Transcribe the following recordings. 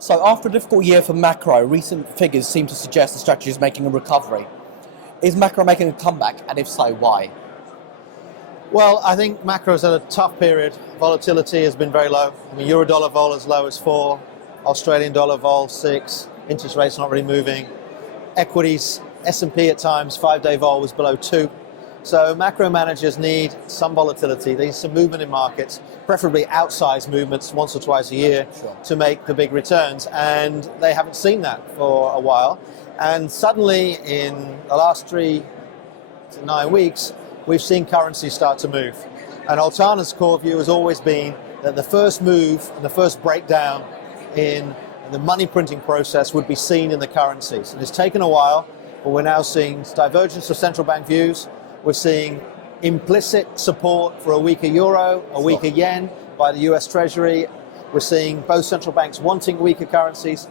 So after a difficult year for macro, recent figures seem to suggest the strategy is making a recovery. Is macro making a comeback, and if so, why? Well, I think macro's had a tough period. Volatility has been very low. I mean, euro-dollar vol as low as 4, Australian dollar vol 6, interest rates not really moving. Equities, S&P at times, 5-day vol was below 2. So macro managers need some volatility. They need some movement in markets, preferably outsized movements once or twice a year to make the big returns. And they haven't seen that for a while. And suddenly, in the last 3 to 9 weeks, we've seen currencies start to move. And Altana's core view has always been that the first move and the first breakdown in the money printing process would be seen in the currencies. And it's taken a while, but we're now seeing divergence of central bank views. We're seeing implicit support for a weaker euro, a weaker yen by the US Treasury. We're seeing both central banks wanting weaker currencies.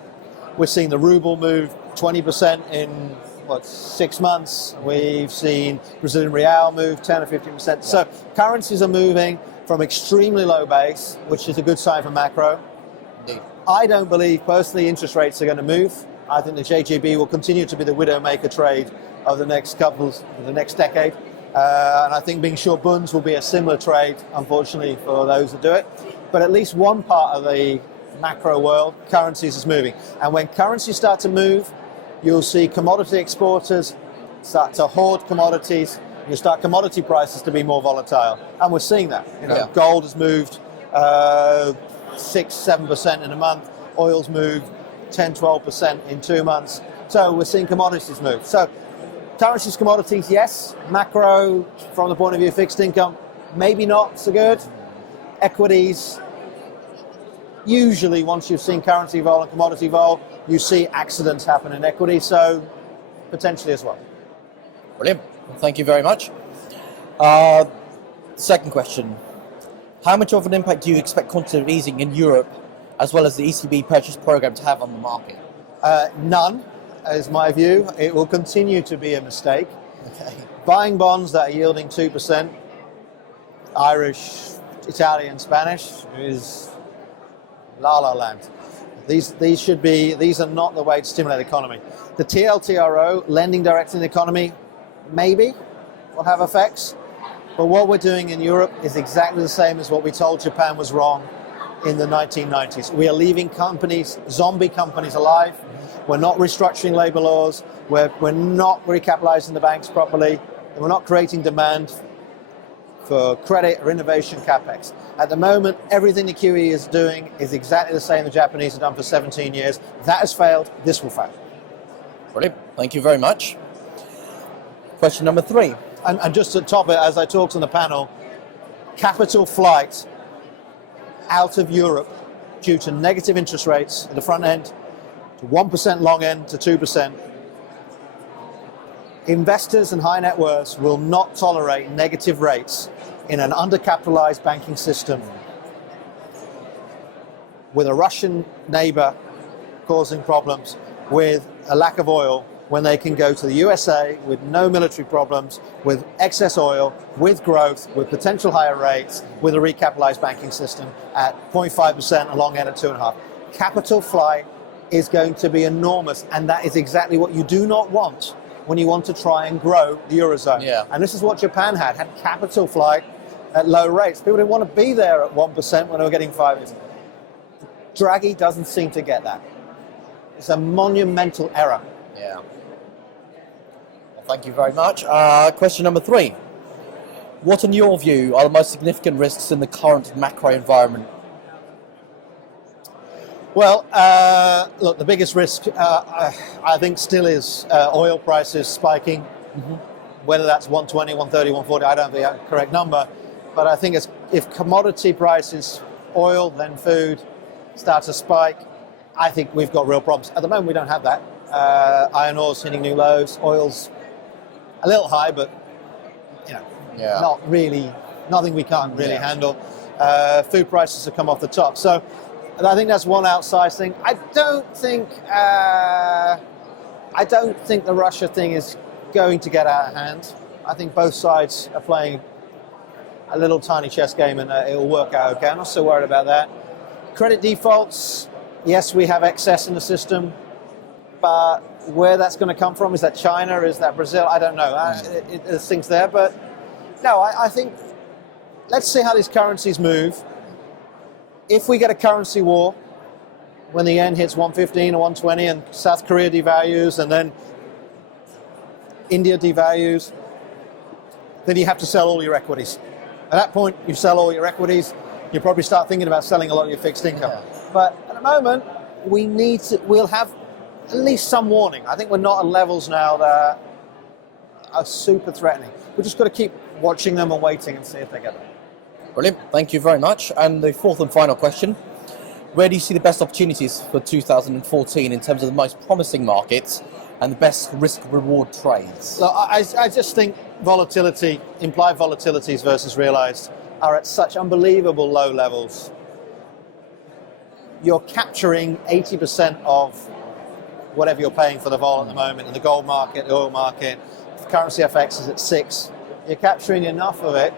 We're seeing the ruble move 20% in 6 months. We've seen Brazilian real move 10 or 15%. So currencies are moving from extremely low base, which is a good sign for macro. Indeed. I don't believe personally interest rates are going to move. I think the JGB will continue to be the widowmaker trade of the next decade. And I think being short bunds will be a similar trade, unfortunately, for those that do it. But at least one part of the macro world, currencies is moving. And when currencies start to move, you'll see commodity exporters start to hoard commodities. You'll start commodity prices to be more volatile. And we're seeing that. Gold has moved 6-7% in a month. Oil's moved 10-12% in 2 months. So we're seeing commodities move. So currencies, commodities, yes. Macro, from the point of view of fixed income, maybe not so good. Equities, usually once you've seen currency vol and commodity vol, you see accidents happen in equity, so potentially as well. Brilliant. Thank you very much. Second question. How much of an impact do you expect quantitative easing in Europe, as well as the ECB purchase program, to have on the market? None, is my view. It will continue to be a mistake. Okay. Buying bonds that are yielding 2%, Irish, Italian, Spanish, is la la land. These are not the way to stimulate the economy. The TLTRO, lending directly in the economy, maybe will have effects. But what we're doing in Europe is exactly the same as what we told Japan was wrong in the 1990s. We are leaving companies, zombie companies, alive. We're not restructuring labor laws. We're not recapitalizing the banks properly. And we're not creating demand for credit or innovation capex. At the moment, everything the QE is doing is exactly the same the Japanese have done for 17 years. That has failed. This will fail. Brilliant. Thank you very much. Question number 3. And just to top it, as I talked on the panel, capital flight out of Europe due to negative interest rates at the front end, to 1% long end to 2%. Investors and high net worths will not tolerate negative rates in an undercapitalized banking system with a Russian neighbor causing problems, with a lack of oil, when they can go to the USA with no military problems, with excess oil, with growth, with potential higher rates, with a recapitalized banking system at 0.5%, a long end at 2.5%. Capital flight is going to be enormous, and that is exactly what you do not want when you want to try and grow the Eurozone. Yeah. And this is what Japan had capital flight at low rates. People didn't want to be there at 1% when they were getting 5%. Draghi doesn't seem to get that. It's a monumental error. Yeah. Well, thank you very much. Question number 3. What, in your view, are the most significant risks in the current macro environment? Well, look, the biggest risk, I think, still is oil prices spiking. Mm-hmm. Whether that's 120, 130, 140, I don't have the correct number. But I think if commodity prices, oil, then food, start to spike, I think we've got real problems. At the moment, we don't have that. Iron ore's hitting new lows. Oil's a little high, but not really, nothing we can't really handle. Food prices have come off the top. So I think that's one outsized thing. I don't think the Russia thing is going to get out of hand. I think both sides are playing a little tiny chess game, and it'll work out okay. I'm not so worried about that. Credit defaults, Yes, we have excess in the system, but where that's going to come from, is that China, is that Brazil? I don't know. There's things there, but no, I think let's see how these currencies move. If we get a currency war, when the yen hits 115 or 120 and South Korea devalues and then India devalues, then you have to sell all your equities. At that point, you sell all your equities, you probably start thinking about selling a lot of your fixed income. Yeah. But at the moment, we'll have at least some warning. I think we're not at levels now that are super threatening. We've just got to keep watching them and waiting and see if they get them. Brilliant. Thank you very much. And the fourth and final question. Where do you see the best opportunities for 2014 in terms of the most promising markets and the best risk-reward trades? So I just think volatility, implied volatilities versus realized, are at such unbelievable low levels. You're capturing 80% of whatever you're paying for the vol at the moment in the gold market, the oil market. The currency FX is at 6. You're capturing enough of it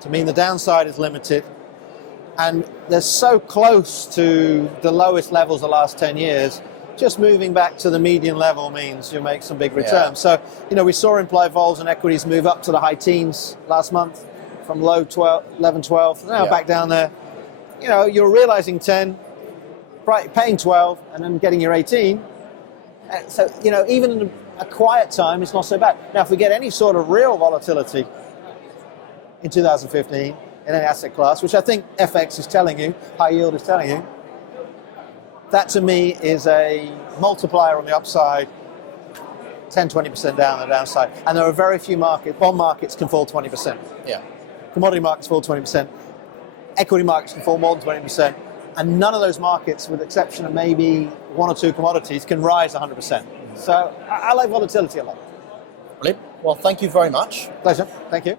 to mean the downside is limited. And they're so close to the lowest levels the last 10 years, just moving back to the median level means you make some big returns. So, we saw implied vols and equities move up to the high teens last month from low 11, 12, now back down there. You're realizing 10, paying 12, and then getting your 18. So, even in a quiet time, it's not so bad. Now, if we get any sort of real volatility in 2015, in an asset class, which I think FX is telling you, high yield is telling you, that to me is a multiplier on the upside, 10, 20% down on the downside. And there are very few markets. Bond markets can fall 20%. Yeah. Commodity markets fall 20%. Equity markets can fall more than 20%. And none of those markets, with the exception of maybe one or two commodities, can rise 100%. So I like volatility a lot. Brilliant. Well, thank you very much. Pleasure. Thank you.